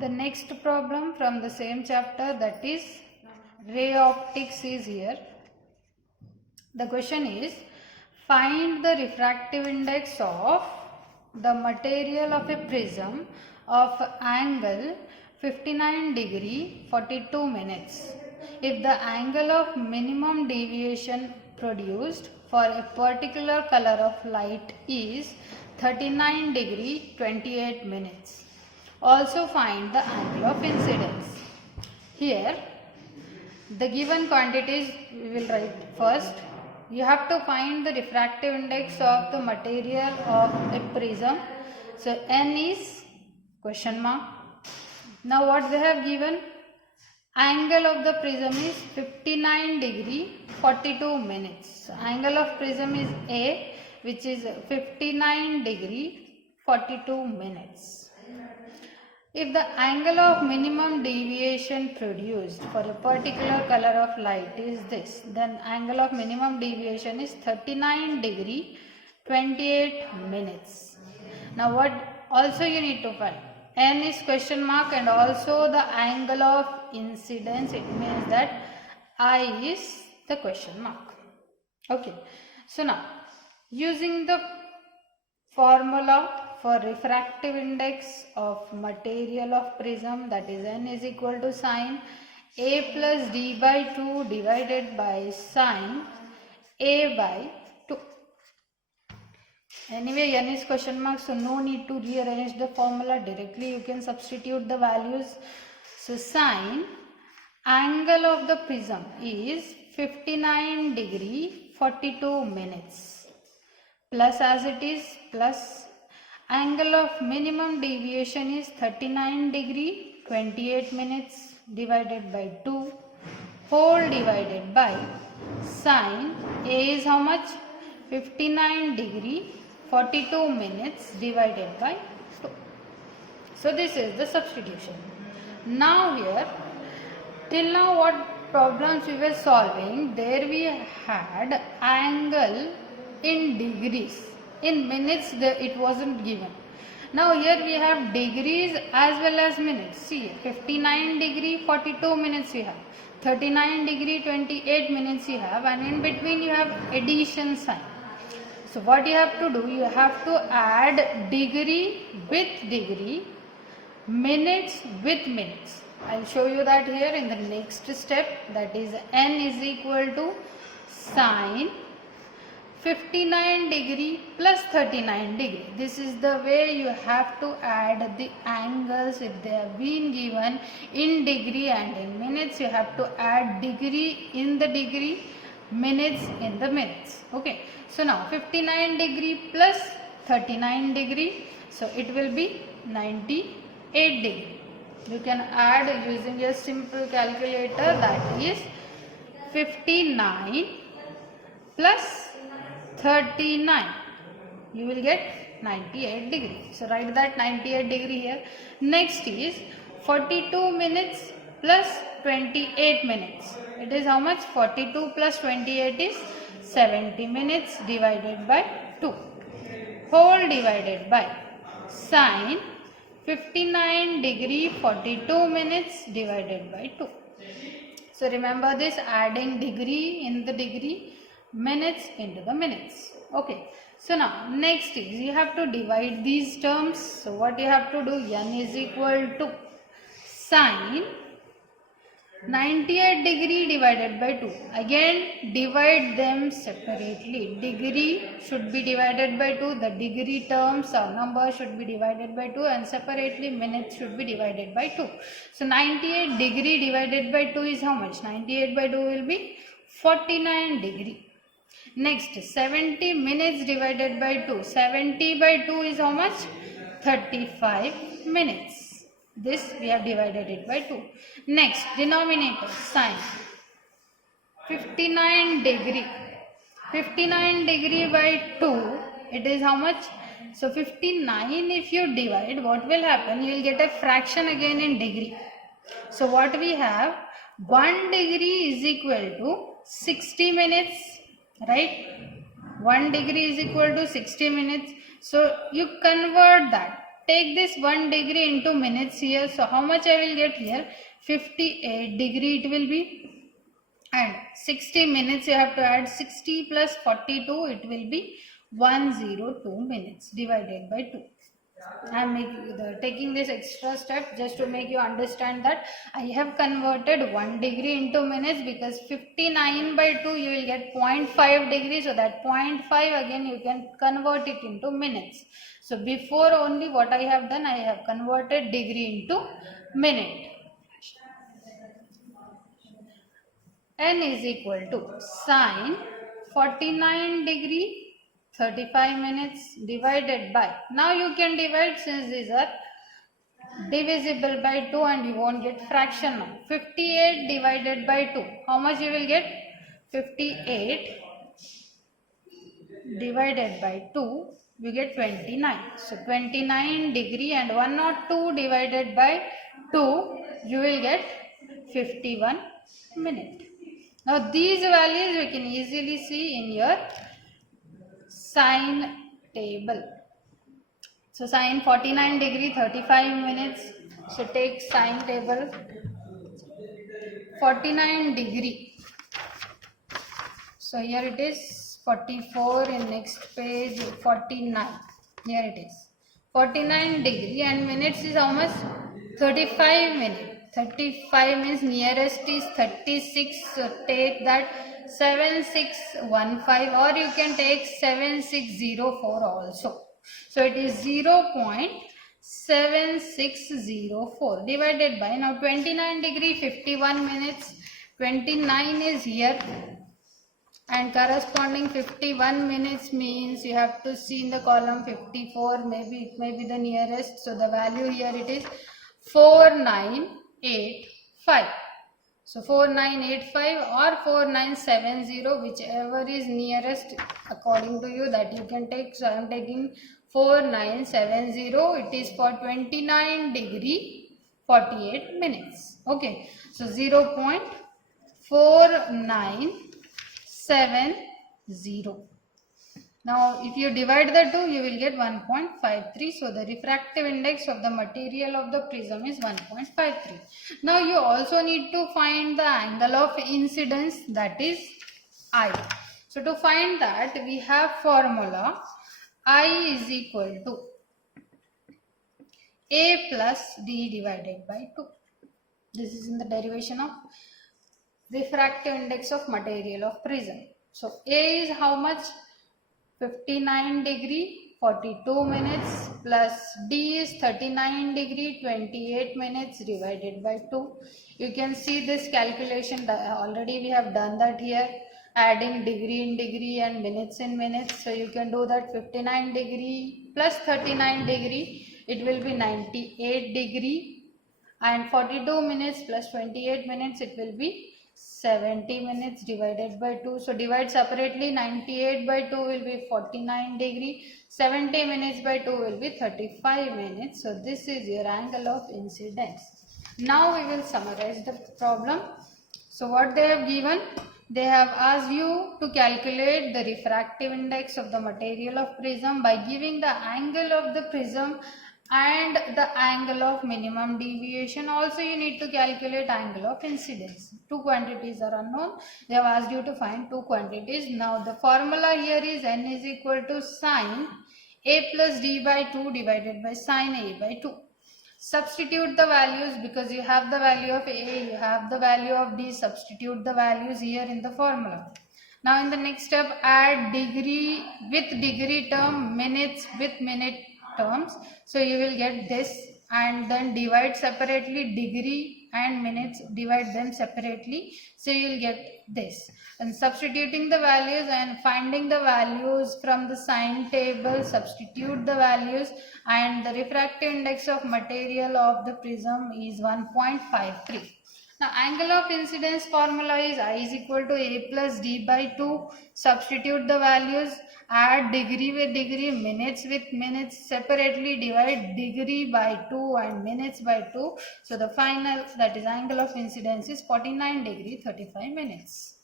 The next problem from the same chapter, that is ray optics, is here. The question is, find the refractive index of the material of a prism of angle 59 degree 42 minutes if the angle of minimum deviation produced for a particular color of light is 39 degree 28 minutes. Also find the angle of incidence. Here the given quantities we will write first. You have to find the refractive index of the material of a prism. So n is question mark. Now what they have given? Angle of the prism is 59 degree 42 minutes. So angle of prism is A, which is 59 degree 42 minutes. If the angle of minimum deviation produced for a particular color of light is this, then angle of minimum deviation is 39 degree 28 minutes. Now what also you need to find? N is question mark and also the angle of incidence. It means that I is the question mark. Okay. So now using the formula for refractive index of material of prism, that is n is equal to sine A plus D by 2 divided by sine A by 2. Anyway, n is question mark, so no need to rearrange the formula. Directly you can substitute the values. So sine angle of the prism is 59 degree 42 minutes plus, as it is, plus angle of minimum deviation is 39 degree 28 minutes divided by 2 whole divided by sine A is how much? 59 degree 42 minutes divided by 2. So this is the substitution. Now here, till now what problems we were solving, there we had angle in degrees. In minutes it wasn't given. Now here we have degrees as well as minutes. See, 59 degree 42 minutes you have, 39 degree 28 minutes you have, and in between you have addition sign. So what you have to do, you have to add degree with degree, minutes with minutes. I will show you that here in the next step, that is n is equal to sine 59 degree plus 39 degree. This is the way you have to add the angles. If they have been given in degree and in minutes, you have to add degree in the degree, minutes in the minutes. Okay. So now 59 degree plus 39 degree. So it will be 98 degree. You can add using a simple calculator, that is 59 plus 39, you will get 98 degree. So write that 98 degree here. Next is 42 minutes plus 28 minutes. It is how much? 42 plus 28 is 70 minutes divided by 2 whole divided by sine 59 degree 42 minutes divided by 2. So remember this, adding degree in the degree, minutes into the minutes. Okay. So now next is you have to divide these terms. So what you have to do, n is equal to sine 98 degree divided by 2. Again divide them separately. Degree should be divided by 2. The degree terms or number should be divided by 2, and separately minutes should be divided by 2. So 98 degree divided by 2 is how much? 98 by 2 will be 49 degree. Next, 70 minutes divided by 2. 70 by 2 is how much? 35 minutes. This we have divided it by 2. Next, denominator, sine 59 degree. 59 degree by 2, it is how much? So 59, if you divide, what will happen? You will get a fraction again in degree. So what we have? 1 degree is equal to 60 minutes. Right? 1 degree is equal to 60 minutes. So you convert that. take this 1 degree into minutes here. So how much I will get here? 58 degree it will be, and 60 minutes you have to add 60 plus 42, it will be 102 minutes divided by 2. I am taking this extra step just to make you understand that I have converted 1 degree into minutes, because 59 by 2 you will get 0.5 degree. So that 0.5 again you can convert it into minutes. So before only what I have done, I have converted degree into minute. N is equal to sine 49 degree 35 minutes divided by, now you can divide since these are divisible by 2 and you won't get fraction now. 58 divided by 2, how much you will get? 58 divided by 2, you get 29. So 29 degree, and 102 divided by 2, you will get 51 minute. Now these values you can easily see in your sine table. So sine 49 degree 35 minutes. So take sine table 49 degree. So here it is 44, in next page 49. Here it is 49 degree, and minutes is how much? 35 minutes. 35 means nearest is 36. So take that 7615, or you can take 7604 also. So it is 0.7604 divided by, now 29 degree 51 minutes, 29 is here, and corresponding 51 minutes means you have to see in the column 54, maybe it may be the nearest. So the value here it is 4985. So 4985 or 4970, whichever is nearest according to you, that you can take. So I am taking 4970. It is for 29 degree 48 minutes. Okay. So 0.4970. Now if you divide the two, you will get 1.53. So the refractive index of the material of the prism is 1.53. Now you also need to find the angle of incidence, that is I. So to find that, we have formula I is equal to A plus D divided by 2. This is in the derivation of refractive index of material of prism. So A is how much? 59 degree 42 minutes plus D is 39 degree 28 minutes divided by 2. You can see this calculation, already we have done that here, adding degree in degree and minutes in minutes. So you can do that. 59 degree plus 39 degree, it will be 98 degree, and 42 minutes plus 28 minutes, it will be 70 minutes divided by 2. So divide separately. 98 by 2 will be 49 degree. 70 minutes by 2 will be 35 minutes. So this is your angle of incidence. Now we will summarize the problem. So what they have given, they have asked you to calculate the refractive index of the material of prism by giving the angle of the prism and the angle of minimum deviation. Also you need to calculate angle of incidence. Two quantities are unknown. They have asked you to find two quantities. Now the formula here is N is equal to sine A plus D by 2 divided by sine A by 2. Substitute the values, because you have the value of A, you have the value of D. Substitute the values here in the formula. Now in the next step, add degree with degree term, minutes with minute terms. So you will get this, and then divide separately degree and minutes, divide them separately. So you will get this, and substituting the values and finding the values from the sine table, substitute the values, and the refractive index of material of the prism is 1.53. Now angle of incidence formula is I is equal to A plus D by 2. Substitute the values, add degree with degree, minutes with minutes, separately divide degree by 2 and minutes by 2. So the final, that is angle of incidence, is 49 degree 35 minutes.